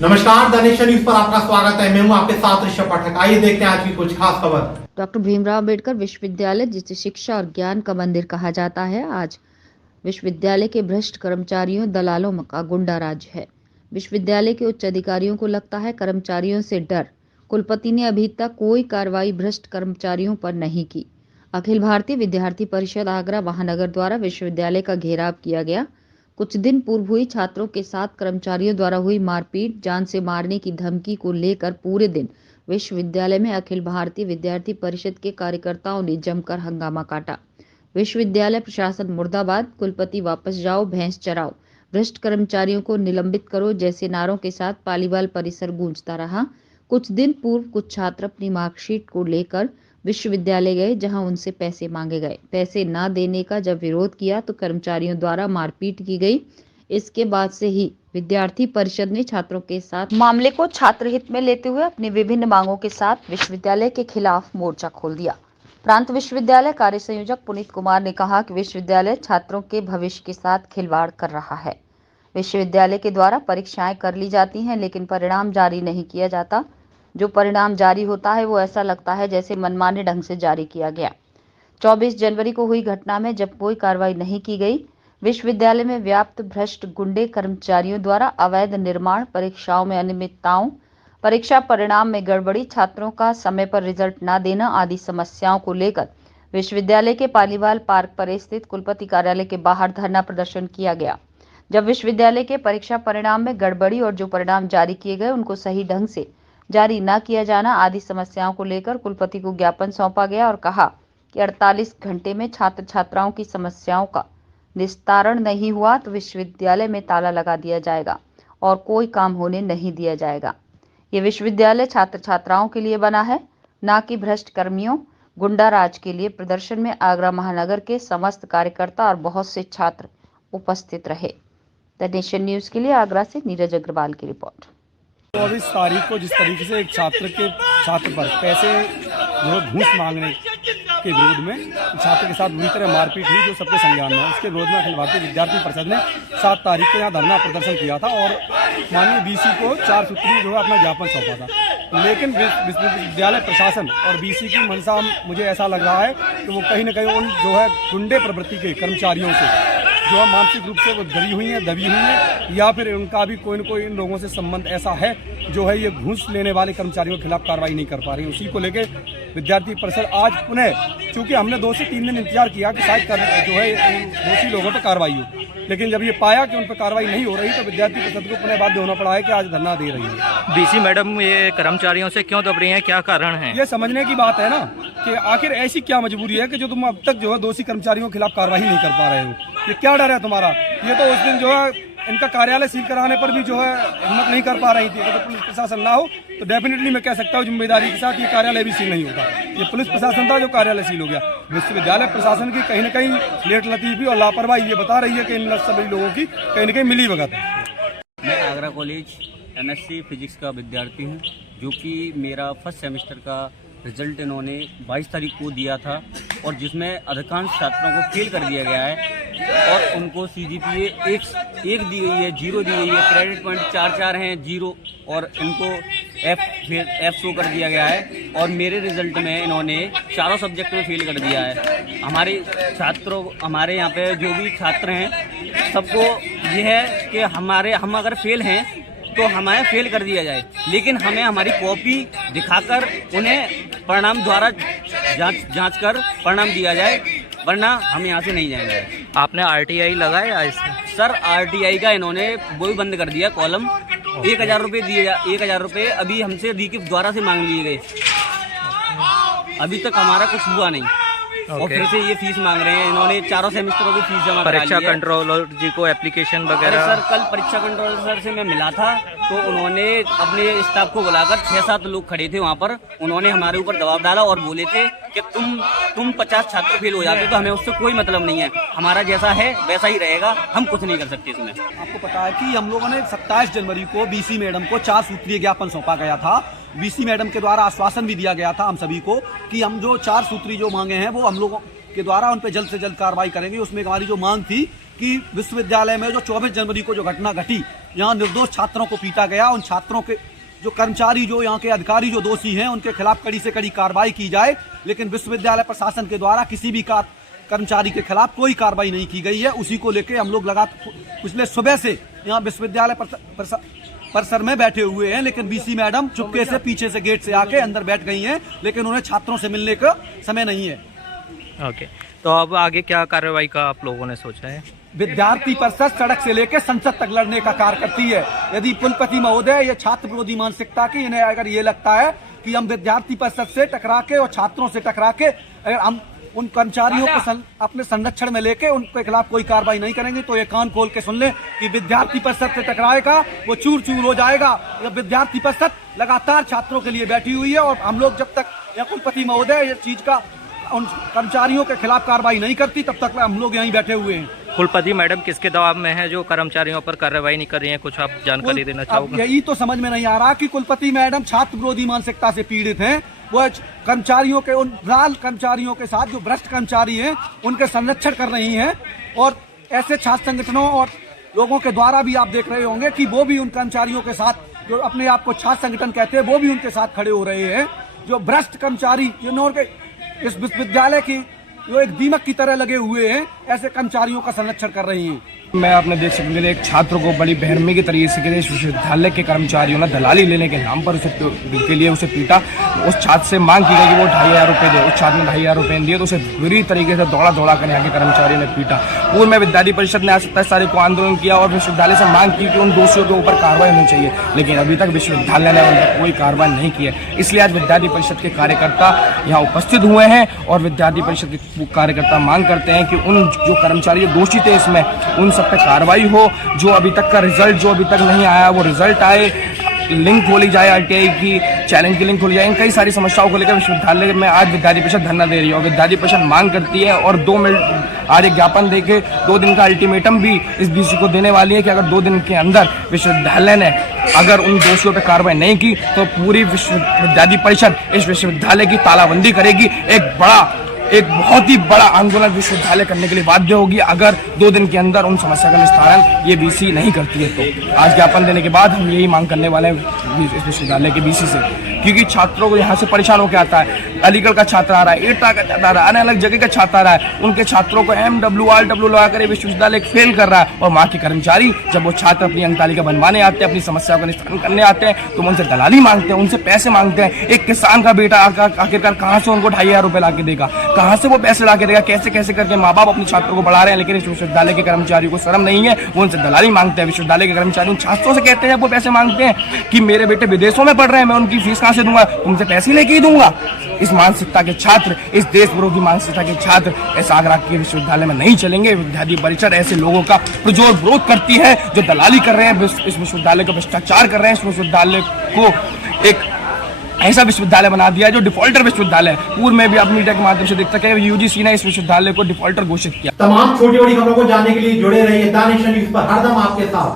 नमस्कार, the nation news पर आपका स्वागत है। मैं हूं आपके साथ ऋषभ पाठक। आइए देखते हैं आज की कुछ खास खबर। डॉक्टर भीमराव अंबेडकर विश्वविद्यालय, जिसे शिक्षा और ज्ञान का मंदिर कहा जाता है, आज विश्वविद्यालय के भ्रष्ट कर्मचारियों दलालों का गुंडा राज है। विश्वविद्यालय के उच्च अधिकारियों को लगता है कर्मचारियों से डर। कुलपति ने अभी तक कोई कार्रवाई भ्रष्ट कर्मचारियों पर नहीं की। अखिल भारतीय विद्यार्थी परिषद आगरा महानगर द्वारा विश्वविद्यालय का घेराव किया गया। कुछ दिन पूर्व हुई छात्रों के साथ कर्मचारियों द्वारा हुई मारपीट, जान से मारने की धमकी को लेकर पूरे दिन विश्वविद्यालय में अखिल भारतीय विद्यार्थी परिषद के कार्यकर्ताओं ने जमकर हंगामा काटा। विश्वविद्यालय प्रशासन मुर्दाबाद, कुलपति वापस जाओ, भैंस चराओ, भ्रष्ट कर्मचारियों को निलंबित करो जैसे नारों के साथ पालीवाल परिसर गूंजता रहा। कुछ दिन पूर्व कुछ छात्र अपनी मार्कशीट को लेकर विश्वविद्यालय गए, जहां उनसे पैसे मांगे गए। पैसे न देने का जब विरोध किया तो कर्मचारियों द्वारा मारपीट की गई। इसके बाद से ही विद्यार्थी परिषद ने छात्रों के साथ मामले को छात्र हित में लेते हुए अपनी विभिन्न मांगों के साथ विश्वविद्यालय के खिलाफ मोर्चा खोल दिया। प्रांत विश्वविद्यालय कार्य संयोजक पुनीत कुमार ने कहा कि विश्वविद्यालय छात्रों के भविष्य के साथ खिलवाड़ कर रहा है। विश्वविद्यालय के द्वारा परीक्षाएं कर ली जाती हैं, लेकिन परिणाम जारी नहीं किया जाता। जो परिणाम जारी होता है वो ऐसा लगता है जैसे मनमाने ढंग से जारी किया गया। 24 जनवरी को हुई घटना में जब कोई कार्रवाई नहीं की गई, विश्वविद्यालय में व्याप्त भ्रष्ट गुंडे कर्मचारियों द्वारा अवैध निर्माण, परीक्षाओं में अनियमितताओं, परीक्षा परिणाम में गड़बड़ी, छात्रों का समय पर रिजल्ट न देना आदि समस्याओं को लेकर विश्वविद्यालय के पालीवाल पार्क पर स्थित कुलपति कार्यालय के बाहर धरना प्रदर्शन किया गया। जब विश्वविद्यालय के परीक्षा परिणाम में गड़बड़ी और जो परिणाम जारी किए गए उनको सही ढंग से जारी न किया जाना आदि समस्याओं को लेकर कुलपति को ज्ञापन सौंपा गया और कहा कि 48 घंटे में छात्र छात्राओं की समस्याओं का निस्तारण नहीं हुआ तो विश्वविद्यालय में ताला लगा दिया जाएगा और कोई काम होने नहीं दिया जाएगा। ये विश्वविद्यालय छात्र छात्राओं के लिए बना है, न कि भ्रष्ट कर्मियों गुंडा राज के लिए। प्रदर्शन में आगरा महानगर के समस्त कार्यकर्ता और बहुत से छात्र उपस्थित रहे। द नेशन न्यूज के लिए आगरा से नीरज अग्रवाल की रिपोर्ट। 24 तारीख को जिस तरीके से एक छात्र पर पैसे जो है घूस मांगने के विरोध में छात्र के साथ बुरी तरह मारपीट हुई, जो सबके संज्ञान में है, उसके विरोध में अखिल भारतीय विद्यार्थी परिषद ने 7 तारीख को यहाँ धरना प्रदर्शन किया था और माननीय बीसी को 4 सूत्री जो है अपना ज्ञापन सौंपा था। लेकिन विश्वविद्यालय प्रशासन और बीसी की मंशा मुझे ऐसा लग रहा है कि वो कहीं न कहीं उन जो है गुंडे प्रवृत्ति के कर्मचारियों से जो है मानसिक रूप से वो दबी हुई है, या फिर उनका भी कोई न कोई इन लोगों से संबंध ऐसा है जो है ये घूस लेने वाले कर्मचारियों के खिलाफ कार्रवाई नहीं कर पा रही। उसी को लेकर विद्यार्थी परिषद आज पुनः, चूंकि हमने 2 से 3 दिन इंतजार किया कि शायद जो है दोषी लोगों पर कार्रवाई हो, लेकिन जब ये पाया कि उन पर कार्रवाई नहीं हो रही तो विद्यार्थी परिषद को पुनः बाध्य होना पड़ा है कि आज धरना दे रही है। बीसी मैडम ये कर्मचारियों से क्यों दब रही हैं, क्या कारण है? ये समझने की बात है ना कि आखिर ऐसी क्या मजबूरी है कि जो तुम अब तक जो है दोषी कर्मचारियों के खिलाफ कार्रवाई नहीं कर पा रहे हो। ये क्या डर है तुम्हारा? ये तो उस दिन जो है इनका कार्यालय सील कराने पर भी जो है हिम्मत नहीं कर पा रही थी। अगर पुलिस प्रशासन ना हो तो डेफिनेटली मैं कह सकता हूँ जिम्मेदारी के साथ ये कार्यालय भी सील नहीं होता। ये पुलिस प्रशासन था जो कार्यालय सील हो गया। विश्वविद्यालय प्रशासन की कहीं न कहीं लेट लतीफी और लापरवाही ये बता रही है कि इन सभी लोगों की कहीं न कहीं मिली भगत है। मैं आगरा कॉलेज MSc फिजिक्स का विद्यार्थी हूँ, जो कि मेरा फर्स्ट सेमेस्टर का रिजल्ट इन्होंने 22 तारीख को दिया था और जिसमें अधिकांश छात्रों को फेल कर दिया गया है और उनको CGPA 1 दी गई है, 0 दी गई है, क्रेडिट पॉइंट 4 हैं 0 और इनको F शो कर दिया गया है। और मेरे रिजल्ट में इन्होंने चारों सब्जेक्ट में फेल कर दिया है। हमारे यहाँ पे जो भी छात्र हैं सबको ये है कि हम अगर फेल हैं तो हमें फेल कर दिया जाए, लेकिन हमें हमारी कॉपी दिखाकर उन्हें परिणाम द्वारा जांच कर परिणाम दिया जाए, वरना हम यहाँ से नहीं जाएंगे। आपने RTI लगाया इसमें? सर RTI का इन्होंने वो भी बंद कर दिया, कॉलम 1000 रुपये दिए, 1000 रुपये अभी हमसे रीकिप द्वारा से मांग लिए गए। अभी तक हमारा कुछ हुआ नहीं और फिर से ये फीस मांग रहे हैं। इन्होंने चारों सेमेस्टरों की फीस जमा करा ली है। परीक्षा कंट्रोलर जी को एप्लीकेशन वगैरह? सर कल परीक्षा कंट्रोलर सर से मैं मिला था तो उन्होंने अपने स्टाफ को बुलाकर 6-7 लोग खड़े थे वहाँ पर। उन्होंने हमारे ऊपर दबाव डाला और बोले थे कि तुम 50 छात्र फेल हो जाते तो हमें उससे कोई मतलब नहीं है, हमारा जैसा है वैसा ही रहेगा, हम कुछ नहीं कर सकते इसमें। आपको पता है कि हम लोगों ने 27 जनवरी को बीसी मैडम को 4 सूत्रीय ज्ञापन सौंपा गया था। बीसी मैडम के द्वारा आश्वासन भी दिया गया था हम सभी को कि हम जो 4 सूत्री जो मांगे हैं वो हम लोगों के द्वारा उन पर जल्द से जल्द कार्रवाई करेंगे। उसमें हमारी जो मांग थी कि विश्वविद्यालय में जो 24 जनवरी को जो घटना घटी, यहाँ निर्दोष छात्रों को पीटा गया, उन छात्रों के जो कर्मचारी, जो यहाँ के अधिकारी जो दोषी हैं, उनके खिलाफ कड़ी से कड़ी कार्रवाई की जाए। लेकिन विश्वविद्यालय प्रशासन के द्वारा किसी भी कर्मचारी के खिलाफ कोई कार्रवाई नहीं की गई है। उसी को लेकर हम लोग लगातार पिछले सुबह से यहाँ विश्वविद्यालय परिसर में बैठे हुए हैं। लेकिन बीसी मैडम चुपके से पीछे से गेट से आके अंदर बैठ गई हैं, लेकिन उन्हें छात्रों से मिलने का समय नहीं है। ओके, तो अब आगे क्या कार्रवाई का आप लोगों ने सोचा है? विद्यार्थी परिषद सड़क से लेकर संसद तक लड़ने का कार्य करती है। यदि कुलपति महोदय ये छात्र विरोधी मानसिकता की, इन्हें अगर ये लगता है कि हम विद्यार्थी परिषद से टकरा के और छात्रों से टकरा के अगर हम उन कर्मचारियों को अपने संरक्षण में लेके उनके खिलाफ कोई कार्रवाई नहीं करेंगे, तो ये कान खोल के सुन ले कि विद्यार्थी परिषद से टकराएगा वो चूर चूर हो जाएगा। विद्यार्थी परिषद लगातार छात्रों के लिए बैठी हुई है और हम लोग जब तक या कुलपति महोदय ये चीज का उन कर्मचारियों के खिलाफ कार्रवाई नहीं करती, तब तक हम लोग यहीं बैठे हुए हैं। कुलपति मैडम किसके दबाव में है जो कर्मचारियों पर कार्रवाई नहीं कर रही हैं? कुछ आप जानकारी देना चाहोगे? यही तो समझ में नहीं आ रहा कि कुलपति मैडम छात्र विरोधी मानसिकता से पीड़ित हैं। वो कर्मचारियों के, उन लाल कर्मचारियों के साथ जो भ्रष्ट कर्मचारी हैं उनके संरक्षण कर रही हैं। और ऐसे छात्र संगठनों और लोगों के द्वारा भी आप देख रहे होंगे कि वो भी उन कर्मचारियों के साथ, जो अपने आप को छात्र संगठन कहते हैं, वो भी उनके साथ खड़े हो रहे हैं। जो भ्रष्ट कर्मचारी जिन्होंने इस विश्वविद्यालय की जो एक दीमक की तरह लगे हुए हैं, ऐसे कर्मचारियों का संरक्षण कर रही हैं। मैं अपने देख सकते एक छात्र को बड़ी बेरहमी के तरीके से विश्वविद्यालय के कर्मचारियों ने दलाली लेने के नाम पर उसे पीटा। उस छात्र से मांग की गई कि वो 2500 रुपये दे। उस छात्र ने 2500 रुपये दिए तो उसे बुरी तरीके से दौड़ा कर यहाँ के कर्मचारियों ने पीटा। पूर्व में विद्यार्थी परिषद ने आज 27 तारीख को आंदोलन किया और विश्वविद्यालय से मांग की कि उन दोषियों के ऊपर कार्रवाई होनी चाहिए, लेकिन अभी तक विश्वविद्यालय ने उन पर कोई कार्रवाई नहीं की है। इसलिए आज विद्यार्थी परिषद के कार्यकर्ता यहाँ उपस्थित हुए हैं और विद्यार्थी परिषद के कार्यकर्ता मांग करते हैं कि उन जो कर्मचारी दोषी थे इसमें, उन सब पर कार्रवाई हो। जो अभी तक का रिजल्ट जो अभी तक नहीं आया वो रिजल्ट आए, लिंक खोली जाए आरटीआई की, चैलेंज की लिंक खोली जाए। इन कई सारी समस्याओं को लेकर विश्वविद्यालय में आज विद्यार्थी परिषद धरना दे रही है और विद्यार्थी परिषद मांग करती है और 2 मिनट आज एक ज्ञापन देके 2 दिन का अल्टीमेटम भी इस बीसी को देने वाली है कि अगर 2 दिन के अंदर विश्वविद्यालय ने अगर उन दोषियों पर कार्रवाई नहीं की तो पूरी विद्यार्थी परिषद इस विश्वविद्यालय की तालाबंदी करेगी। एक बहुत ही बड़ा आंदोलन विश्वविद्यालय करने के लिए बाध्य होगी अगर 2 दिन के अंदर उन समस्या का निस्तारण ये बीसी नहीं करती है। तो आज ज्ञापन देने के बाद हम यही मांग करने वाले हैं इस विश्वविद्यालय के बीसी से, क्योंकि छात्रों को यहाँ से परेशान होकर आता है। अलीगढ़ का छात्र आ रहा है, एटा का छात्र आ रहा है, अलग अलग जगह का छात्र आ रहा है। उनके छात्रों को MW RW लगा कर विश्वविद्यालय फेल कर रहा है और वहाँ के कर्मचारी जब वो छात्र अपनी अंक तालिका बनवाने आते हैं, अपनी समस्याओं का निस्तारण करने आते हैं, तो उनसे दलाली मांगते हैं, उनसे पैसे मांगते हैं। एक किसान का बेटा आखिरकार कहाँ से उनको 2500 रुपये ला के देगा? कहाँ से वो पैसे ला के देगा? कैसे कैसे करके माँ बाप अपने छात्रों को बढ़ा रहे हैं, लेकिन इस विश्वविद्यालय के कर्मचारियों को शर्म नहीं है, वो उनसे दलाली मांगते हैं। विश्वविद्यालय के कर्मचारी उन छात्रों से कहते हैं, जब वो पैसे मांगते हैं कि मेरे बेटे विदेशों में पढ़ रहे हैं, मैं उनकी फीस कहाँ से दूंगा? तुमसे पैसे लेके ही दूंगा। इस मानसिकता के छात्र, इस देश विरोधी मानसिकता के छात्र ऐसा आगरा के विश्वविद्यालय में नहीं चलेंगे। विद्यार्थी परिषद ऐसे लोगों का पुरजोर विरोध करती है जो दलाली कर रहे हैं, इस विश्वविद्यालय को भ्रष्टाचार कर रहे हैं, इस विश्वविद्यालय को एक ऐसा विश्वविद्यालय बना दिया है जो डिफॉल्टर विश्वविद्यालय है। पूर्व में भी आप मीडिया के माध्यम से देख सकते हैं यूजीसी ने इस विश्वविद्यालय को डिफॉल्टर घोषित किया। तमाम छोटी बड़ी खबरों को जानने के लिए जुड़े रहिए दानिश न्यूज़ पर, हरदम आपके साथ।